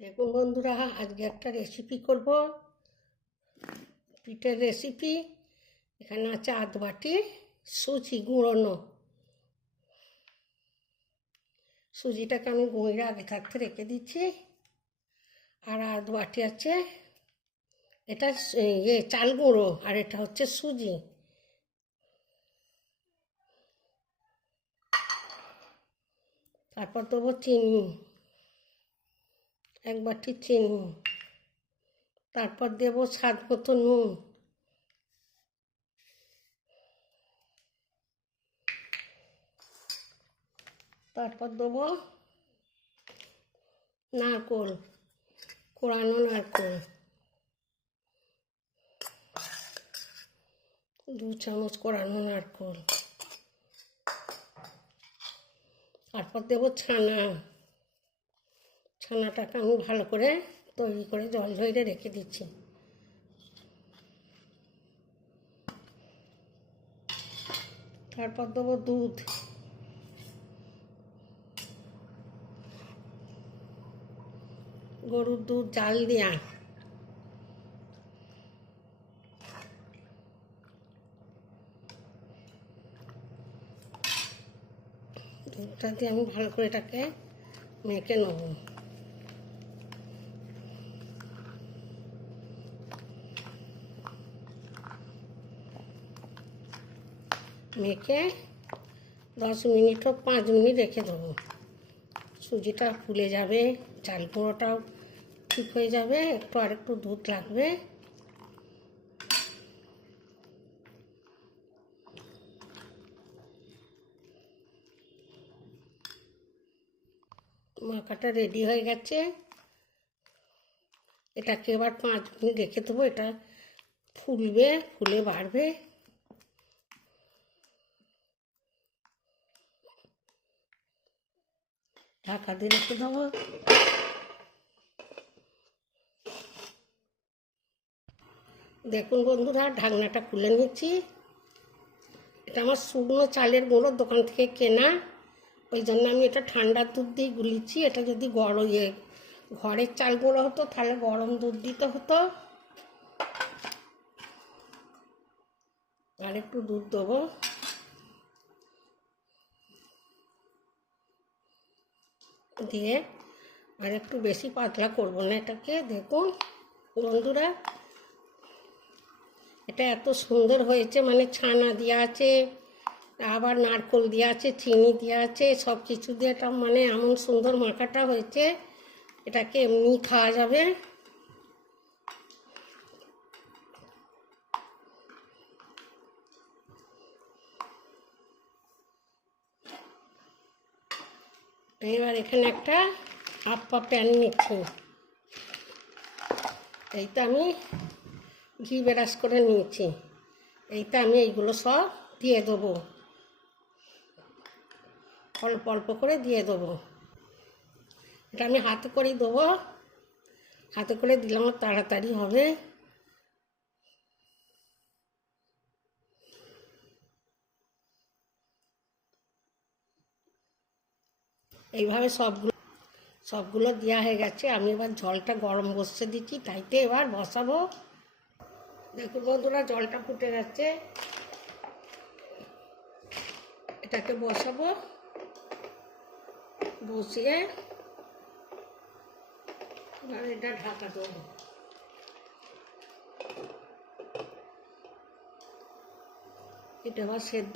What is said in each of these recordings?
দেখুন বন্ধুরা, আজকে একটা রেসিপি করব, পিঠের রেসিপি। এখানে আছে আধ বাটি সুজি গুঁড়োনো। সুজিটাকে আমি গুঁড়িয়ে আগে থাকতে রেখে দিচ্ছি। আর আধ বাটি আছে এটা চাল গুঁড়ো, আর এটা হচ্ছে সুজি। তারপর দেবো চিনি, এক বাটি চিনি। তারপর দেবো স্বাদ মতো নুন। তারপর দেবো নারকেল, কোড়ানো নারকেল 2 চামচ কোড়ানো নারকেল। তারপর দেবো ছানা। ছানাটাকে আমি ভালো করে তৈরি করে জল ঝরিয়ে রেখে দিচ্ছি। তারপর দেবো দুধ, গরুর দুধ জাল দেওয়া। দুধটা দিয়ে আমি ভালো করে এটাকে মেখে নেব। মেখে 10 মিনিট ও 5 মিনিট রেখে দেবো। সুজিটা ফুলে যাবে, চাল গুঁড়োটাও ঠিক হয়ে যাবে। আরেকটু দুধ লাগবে। মাখাটা রেডি হয়ে গেছে। এটাকে এবার 5 মিনিট রেখে দেবো। এটা ফুলবে, ফুলে বাড়বে। ঢাকা দিয়ে রেখে দেবো। দেখুন বন্ধুরা, ঢাকনাটা খুলে নিচ্ছি। এটা আমার শুকনো চালের গুঁড়ো, দোকান থেকে কেনা। ওই জন্য আমি এটা ঠান্ডার দুধ দিয়ে গুলিয়েছি। এটা যদি ঘরের চাল গুঁড়ো হতো তাহলে গরম দুধ দিতে হতো। আর একটু দুধ দেবো। দিয়ে আর একটু বেশি পাতলা করবো না এটাকে। দেখুন বন্ধুরা, এটা এত সুন্দর হয়েছে, মানে ছানা দেওয়া আছে, আবার নারকেল দেওয়া আছে, চিনি দেওয়া আছে, সব কিছু দিয়ে এটা মানে এমন সুন্দর মাখাটা হয়েছে। এটাকে এমনি খাওয়া যাবে। এবার এখানে একটা হাপ্পা প্যান নিচ্ছি। এইটা আমি ঘি ব্রাশ করে নিয়েছি। এইটা আমি এইগুলো সব দিয়ে দেবো, অল্প অল্প করে দিয়ে দেবো। এটা আমি হাতে করেই দেবো। হাতে করে দিলে আমার তাড়াতাড়ি হবে। এইভাবে সবগুলো দেওয়া হয়ে গেছে। আমি এবার জলটা গরম বসিয়ে দিচ্ছি, তাইতে এবার বসাবো। দেখুন বন্ধুরা, জলটা ফুটে যাচ্ছে। এটাকে বসাবো। বসিয়ে এবার এটা ঢাকা দেবো। এটা আবার সেদ্ধ।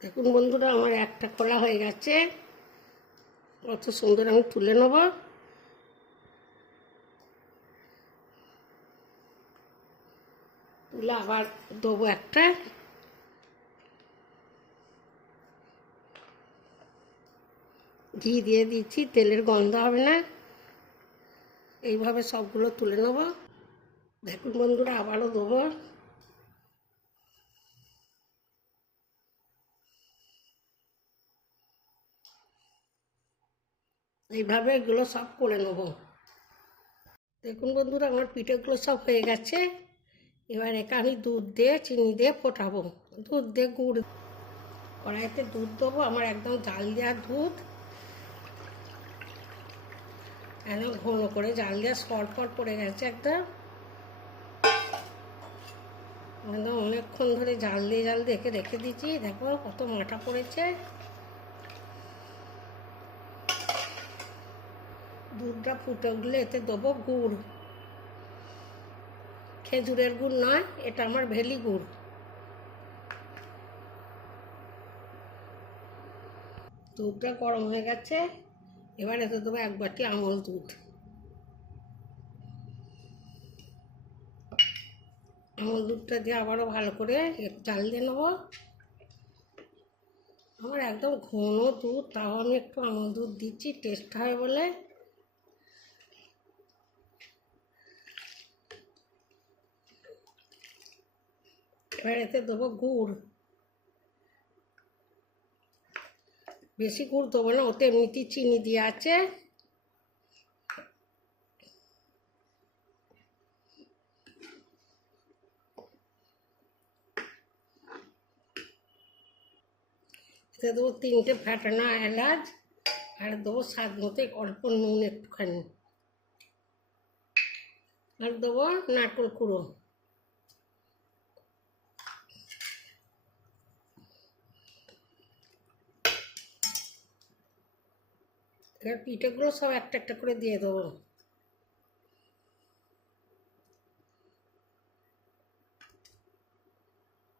দেখুন বন্ধুরা, আমার একটা খোলা হয়ে গেছে। কত সুন্দর, আমি তুলে নেব। তুলে আবার দেবো একটা। ঘি দিয়ে দিচ্ছি, তেলের গন্ধ হবে না। এইভাবে সবগুলো তুলে নেব। দেখুন বন্ধুরা, আবারও দেবো। এইভাবে এগুলো সব করে নেব। দেখুন বন্ধুরা, আমার পিঠেগুলো সব হয়ে গেছে। এবার একে আমি দুধ দিয়ে চিনি দিয়ে ফোটাবো। দুধ দিয়ে গুড়, কড়াইতে দুধ দেবো। আমার একদম জাল দেওয়া দুধ। একদম ঘন করে জাল দিয়ে সরপট পড়ে গেছে একদম অনেকক্ষণ ধরে জাল দিয়ে রেখে দিচ্ছি। দেখো কত মাথা পড়েছে। দুধটা ফুটে উঠলে এতে দেবো গুড়, খেজুরের গুড় নয়, এটা আমার ভেলি গুড়। দুধটা গরম হয়ে গেছে, এবার এতে দেবো 1 বাটি আমল দুধ। আমল দুধটা দিয়ে আবারও ভালো করে জাল দিয়ে নেবো। আমার একদম ঘন দুধ, তাও আমি একটু আমল দুধ দিচ্ছি টেস্ট হয় বলে। এবার এতে দেবো গুড়, বেশি গুড় দেবো না, ওতে এমনিতেই চিনি দিয়ে আছে। এতে দেবো 3টে ফাটানো এলাচ, আর দেবো স্বাদ মতো অল্প নুন একটুখানি, আর দেবো নারকেল কুড়ো। এবার পিঠেগুলো সব একটা করে দিয়ে দেবো।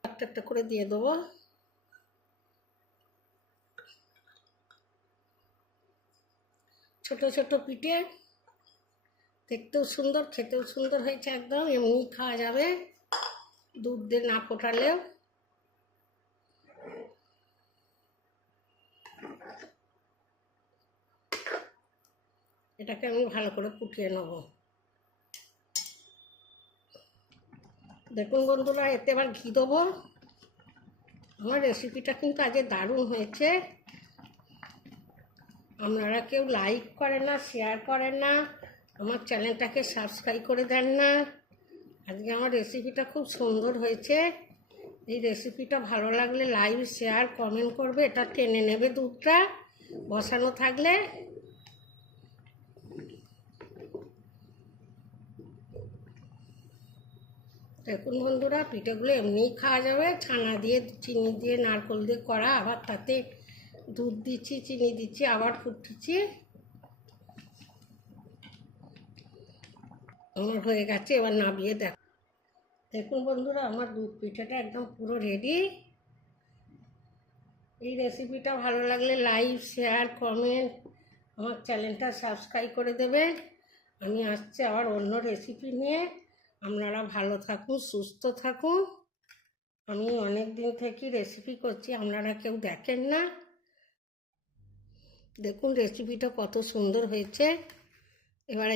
একটা করে দিয়ে দেবো। ছোট ছোট পিঠে, দেখতেও সুন্দর, খেতেও সুন্দর হয়েছে একদম। এমনি খাওয়া যাবে দুধ দিয়ে না ফোটালেও। এটাকে আমি ভালো করে ফুটিয়ে নেব। দেখুন বন্ধুরা, এতে আবার ঘি দেবো। আমার রেসিপিটা কিন্তু আজকে দারুণ হয়েছে। আপনারা কেউ লাইক করেন না, শেয়ার করেন না, আমার চ্যানেলটাকে সাবস্ক্রাইব করে দেন না। আজকে আমার রেসিপিটা খুব সুন্দর হয়েছে। এই রেসিপিটা ভালো লাগলে লাইক, শেয়ার, কমেন্ট করবে। এটা টেনে নেবে দুধটা বসানো থাকলে। দেখুন বন্ধুরা, পিঠেগুলো এমনিই খাওয়া যাবে, ছানা দিয়ে, চিনি দিয়ে, নারকেল দিয়ে করা, আবার তাতে দুধ দিচ্ছি, চিনি দিচ্ছি, আবার ফুটছি। আমার হয়ে গেছে, এবার নামিয়ে দেখুন বন্ধুরা, আমার দুধ পিঠাটা একদম পুরো রেডি। এই রেসিপিটা ভালো লাগলে লাইক, শেয়ার, কমেন্ট, আমার চ্যানেলটা সাবস্ক্রাইব করে দেবেন। আমি আসছি আবার অন্য রেসিপি নিয়ে। আপনারা ভালো থাকুন, সুস্থ থাকুন। আমি অনেক দিন থেকে রেসিপি করছি, আপনারা কেউ দেখেন না। দেখুন রেসিপিটা কত সুন্দর হয়েছে। এবার